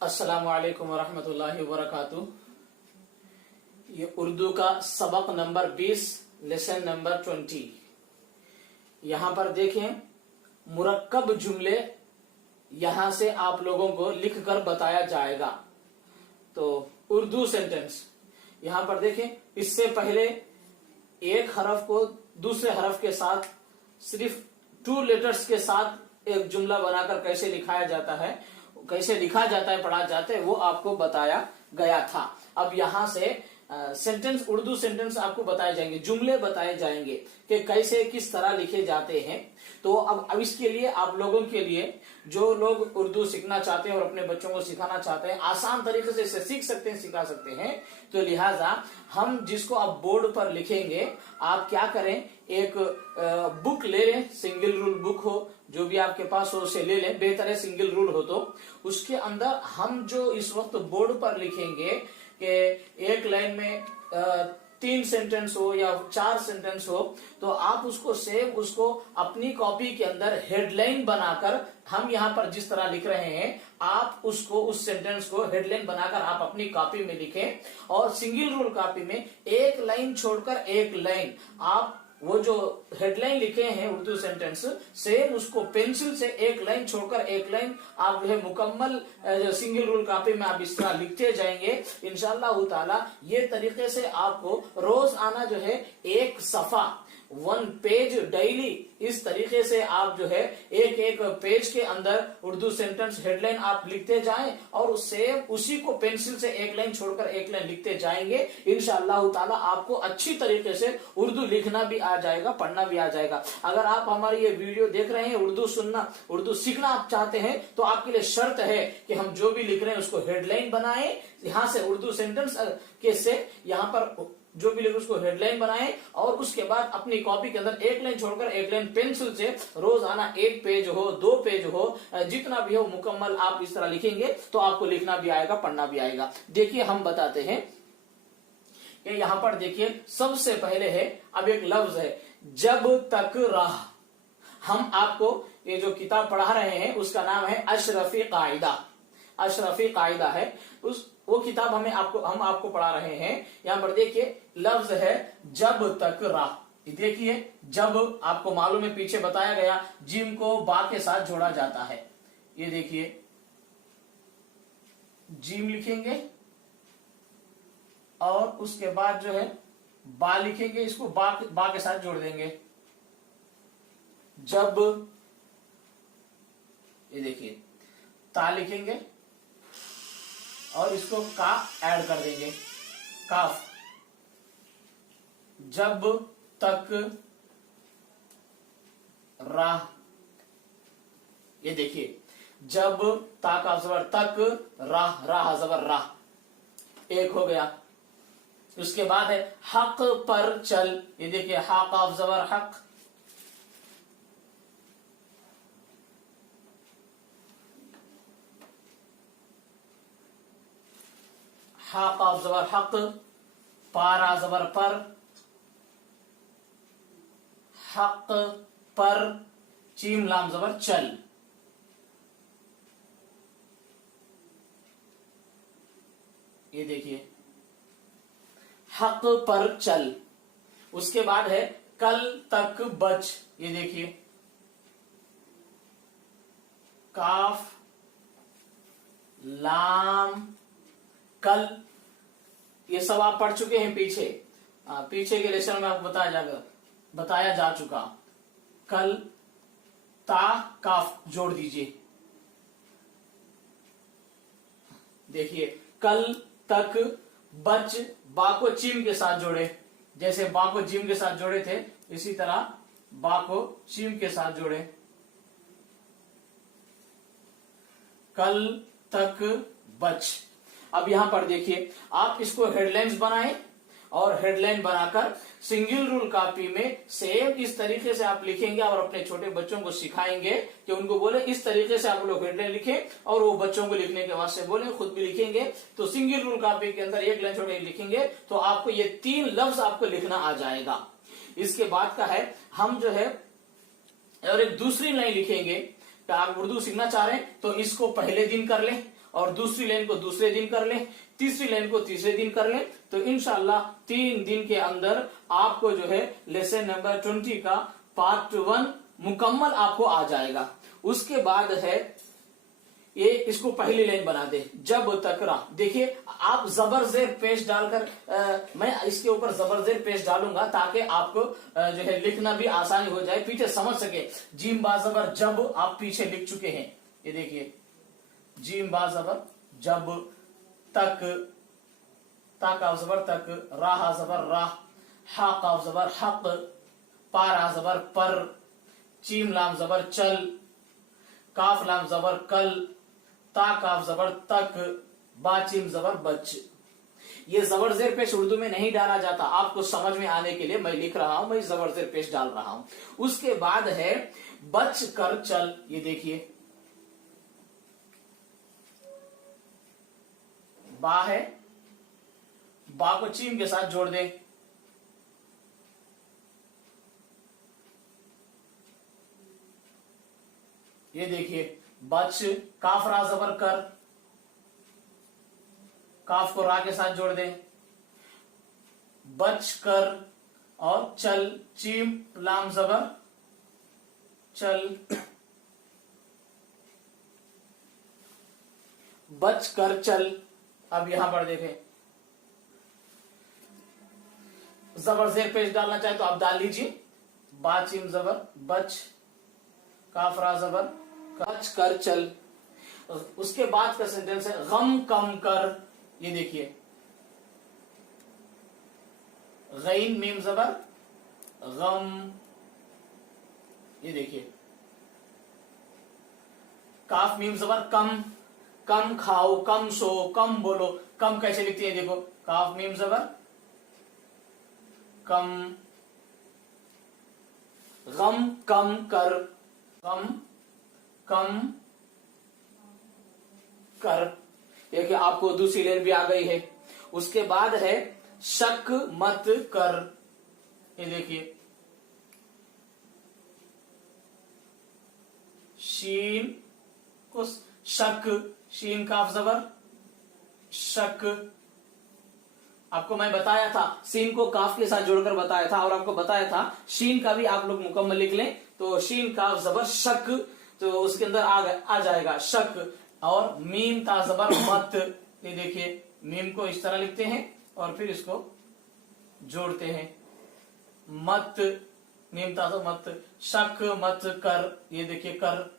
अस्सलामु अलैकुम वरहमतुल्लाहि वबरकातुह। ये उर्दू का सबक नंबर 20 लेसन नंबर 20। यहां पर देखें मुरक्कब जुमले यहां से आप लोगों को लिखकर बताया जाएगा। तो उर्दू सेंटेंस यहां पर देखें, इससे पहले एक हरफ को दूसरे हरफ के साथ सिर्फ 2 लेटर्स के साथ एक जुमला बनाकर कैसे लिखाया जाता है, कैसे लिखा जाता है, पढ़ा जाता है, वो आपको बताया गया था। अब यहां से सेंटेंस, उर्दू सेंटेंस आपको बताए जाएंगे, जुमले बताए जाएंगे कि कैसे किस तरह लिखे जाते हैं। तो अब इसके लिए आप लोगों के लिए, जो लोग उर्दू सीखना चाहते हैं और अपने बच्चों को सिखाना चाहते हैं, आसान तरीके से इसे सीख सकते हैं, सिखा सकते हैं। तो लिहाजा हम जिसको आप बोर्ड पर लिखेंगे, आप क्या करें, एक बुक ले लें, सिंगल रूल बुक हो, जो भी आपके पास हो उसे ले लें, बेहतर है सिंगल रूल हो। तो उसके अंदर हम जो इस वक्त बोर्ड पर लिखेंगे कि एक लाइन में 3 सेंटेंस हो या 4 सेंटेंस हो, तो आप उसको सेव, उसको अपनी कॉपी के अंदर हेडलाइन बनाकर, हम यहां पर जिस तरह लिख रहे हैं, आप उसको, उस सेंटेंस को हेडलाइन बनाकर आप अपनी कॉपी में लिखें। और सिंगल रूल कॉपी में एक लाइन छोड़कर एक लाइन, आप वो जो हेडलाइन लिखे हैं उर्दू सेंटेंस, सेम उसको पेंसिल से एक लाइन छोड़कर एक लाइन आप जो है मुकम्मल सिंगल रूल कॉपी में आप इस तरह लिखते जाएंगे। इंशाअल्लाह ताला ये तरीके से आपको रोज आना जो है एक सफा, 1 पेज डेली, इस तरीके से आप जो है एक एक पेज के अंदर उर्दू सेंटेंस हेडलाइन आप लिखते जाएं और उससे उसी को पेंसिल से एक लाइन छोड़कर एक लाइन लिखते जाएंगे। इंशाअल्लाह ताला आपको अच्छी तरीके से उर्दू लिखना भी आ जाएगा, पढ़ना भी आ जाएगा। अगर आप हमारी ये वीडियो देख रहे हैं, उर्दू सुनना, उर्दू सीखना आप चाहते हैं, तो आपके लिए शर्त है कि हम जो भी लिख रहे हैं उसको हेडलाइन बनाएं, यहां से उर्दू सेंटेंस के से यहां पर जो भी लिखे उसको हेडलाइन बनाएं और उसके बाद अपनी कॉपी के अंदर एक लाइन छोड़कर एक लाइन पेंसिल से रोजाना 1 पेज हो, 2 पेज हो, जितना भी हो मुकम्मल आप इस तरह लिखेंगे तो आपको लिखना भी आएगा, पढ़ना भी आएगा। देखिए हम बताते हैं कि यहां पर देखिए सबसे पहले है, अब एक लफ्ज है जब तक राह। हम आपको ये जो किताब पढ़ा रहे हैं उसका नाम है अशरफी कायदा, अशरफी कायदा है, वो किताब हम आपको पढ़ा रहे हैं। यहां पर देखिए लफ्ज है जब तक राह। देखिए जब, आपको मालूम है पीछे बताया गया, जिम को बा के साथ जोड़ा जाता है। ये देखिए जिम लिखेंगे और उसके बाद जो है बा लिखेंगे, इसको बा के साथ जोड़ देंगे। जब, ये देखिए ता लिखेंगे और इसको का ऐड कर देंगे, काफ। जब तक राह, ये देखिए जब ता का जबर तक, राह, राह जबर राह, एक हो गया। उसके बाद है हक पर चल, ये देखिए हा काफ जबर हक, हा काफ जबर हक, पारा जबर पर, हक पर, चीम लाम जबर चल। ये देखिए हक पर चल। उसके बाद है कल तक बच, ये देखिए काफ लाम कल, ये सब आप पढ़ चुके हैं पीछे के लेसन में आपको बताया जा चुका। कल ता काफ जोड़ दीजिए, देखिए कल तक बच, बा को चीम के साथ जोड़े, जैसे बा को जिम के साथ जोड़े थे इसी तरह बा को चीम के साथ जोड़े। कल तक बच। अब यहां पर देखिए आप इसको हेडलाइंस बनाएं और हेडलाइन बनाकर सिंगल रूल कॉपी में सेम इस तरीके से आप लिखेंगे और अपने छोटे बच्चों को सिखाएंगे कि उनको बोले इस तरीके से आप लोग हेडलाइन लिखें और वो बच्चों को लिखने के वास्ते बोले, खुद भी लिखेंगे। तो सिंगल रूल कॉपी के अंदर एक लाइन छोड़ के लिखेंगे तो आपको ये 3 लफ्ज आपको लिखना आ जाएगा। इसके बाद का है हम जो है और एक दूसरी लाइन लिखेंगे कि आप उर्दू सीखना चाह रहे हैं तो इसको पहले दिन कर लें और दूसरी लाइन को दूसरे दिन कर लें, तीसरी लाइन को तीसरे दिन कर लें, तो इंशाल्लाह 3 दिन के अंदर आपको जो है लेसन नंबर 20 का पार्ट 1 मुकम्मल आपको आ जाएगा। उसके बाद है ये, इसको पहली लाइन बना दे, जब तक रा। देखिए आप जबर जेर पेश डालकर मैं इसके ऊपर जबर जेर पेश डालूंगा ताकि आपको जो है लिखना भी आसानी हो जाए, पीछे समझ सके। जीम बा जबर जब आप पीछे लिख चुके हैं, ये देखिए जीम बा जबर जब, तक, ता काफ जबर तक, राह जबर राह, हा काफ जबर हक, पारा जबर पर, चीम लाम जबर चल, काफ लाम जबर कल, ता काफ जबर तक, बाचिम जबर बच। ये जबर जेर पेश उर्दू में नहीं डाला जाता, आपको समझ में आने के लिए मैं लिख रहा हूं, मैं जबर जेर पेश डाल रहा हूं। उसके बाद है बच कर चल, ये देखिए बा है, बा को चीम के साथ जोड़ दें, ये देखिए बच, काफ रा जबर कर, काफ को रा के साथ जोड़ दें, बच कर, और चल, चीम लाम जबर चल, बच कर चल। अब यहां पर देखें, जबर जेर पेश डालना चाहे तो आप डाल लीजिए, बाचिम जबर बच, काफरा जबर बच कर चल। उसके बाद का सेंटेंस है गम कम कर, ये देखिए गैन मीम जबर गम, ये देखिए काफ मीम जबर कम, कम खाओ, कम सो, कम बोलो। कम कैसे लिखते हैं देखो, काफ मीम जबर कम, गम कम कर, गम कम कर। देखिए आपको दूसरी लाइन भी आ गई है। उसके बाद है शक मत कर, ये देखिए शीन को शक, शीन काफ जबर शक। आपको मैं बताया था, सीन को काफ के साथ जोड़कर बताया था, और आपको बताया था शीन का भी आप लोग मुकम्मल लिख लें, तो शीन काफ जबर शक, तो उसके अंदर आ जाएगा शक। और मीम ता जबर मत, ये देखिए मीम को इस तरह लिखते हैं और फिर इसको जोड़ते हैं, मत, मीम ता जबर मत, शक मत कर, ये देखिए कर।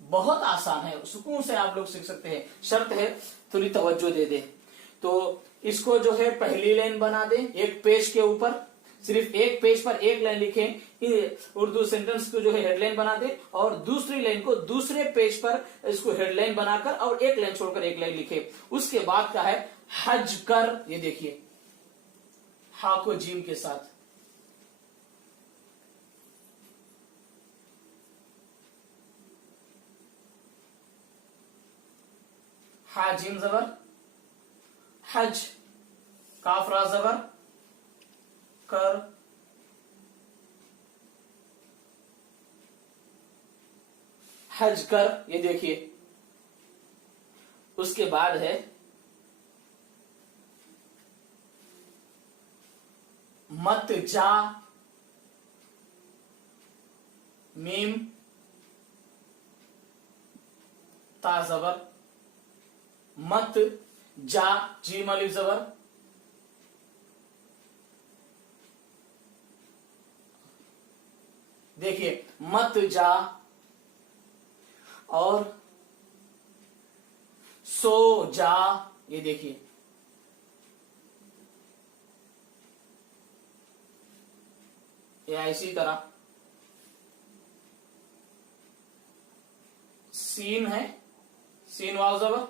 बहुत आसान है, सुकून से आप लोग सीख सकते हैं, शर्त है थोड़ी तवज्जो दे दे। तो इसको जो है पहली लाइन बना दे, एक पेज के ऊपर, सिर्फ एक पेज पर एक लाइन लिखें, उर्दू सेंटेंस को जो है हेडलाइन बना दे, और दूसरी लाइन को दूसरे पेज पर इसको हेडलाइन बनाकर और एक लाइन छोड़कर एक लाइन लिखे। उसके बाद का है हज कर, ये देखिए हा को जीम के साथ, हा जीम जबर हज, काफ रा जबर कर, हज कर, ये देखिए। उसके बाद है मत जा, मीम ता जबर मत जा, जीम अलिफ जबर देखिए मत जा, और सो जा, ये देखिए या इसी तरह सीन है, सीन वाव जबर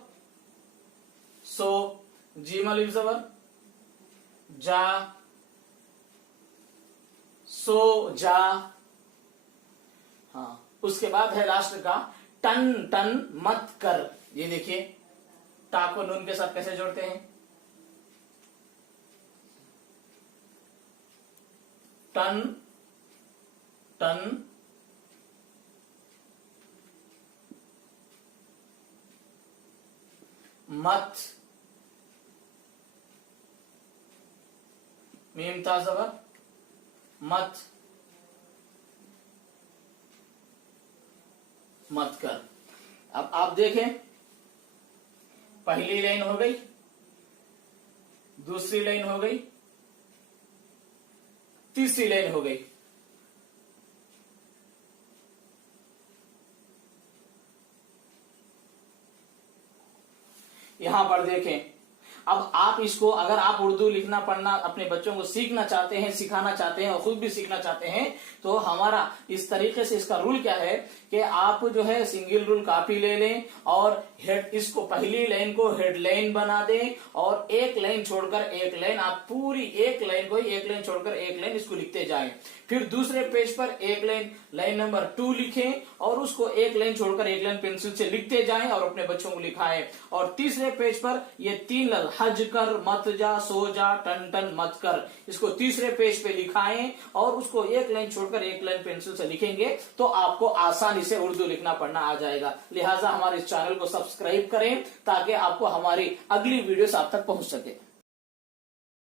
सो, जीम अलिफ जबर जा, सो जा। हाँ, उसके बाद है लास्ट का टन टन मत कर, ये देखिए टा को नून के साथ कैसे जोड़ते हैं, टन टन मत, मीम ता ज़बर मत, मत कर। अब आप देखें, पहली लाइन हो गई, दूसरी लाइन हो गई, तीसरी लाइन हो गई। यहां पर देखें, अब आप इसको, अगर आप उर्दू लिखना पढ़ना अपने बच्चों को सीखना चाहते हैं, सिखाना चाहते हैं और खुद भी सीखना चाहते हैं, तो हमारा इस तरीके से इसका रूल क्या है कि आप जो है सिंगल रूल कॉपी ले लें और हेड, इसको पहली लाइन को हेडलाइन बना दें और एक लाइन छोड़कर एक लाइन, आप पूरी एक लाइन को, एक लाइन छोड़कर एक लाइन इसको लिखते जाएं। फिर दूसरे पेज पर एक लाइन, लाइन नंबर 2 लिखें और उसको एक लाइन छोड़कर एक लाइन पेंसिल से लिखते जाएं और अपने बच्चों को लिखाएं। और तीसरे पेज पर ये 3 लाइन, हज कर, मत जा, सो जा, टन टन मत कर, इसको तीसरे पेज पे लिखाएं और उसको एक लाइन छोड़कर एक लाइन पेंसिल से लिखेंगे तो आपको आसानी से उर्दू लिखना पढ़ना आ जाएगा। लिहाजा हमारे इस चैनल को सब्सक्राइब करें ताकि आपको हमारी अगली वीडियोस आप तक पहुंच सके।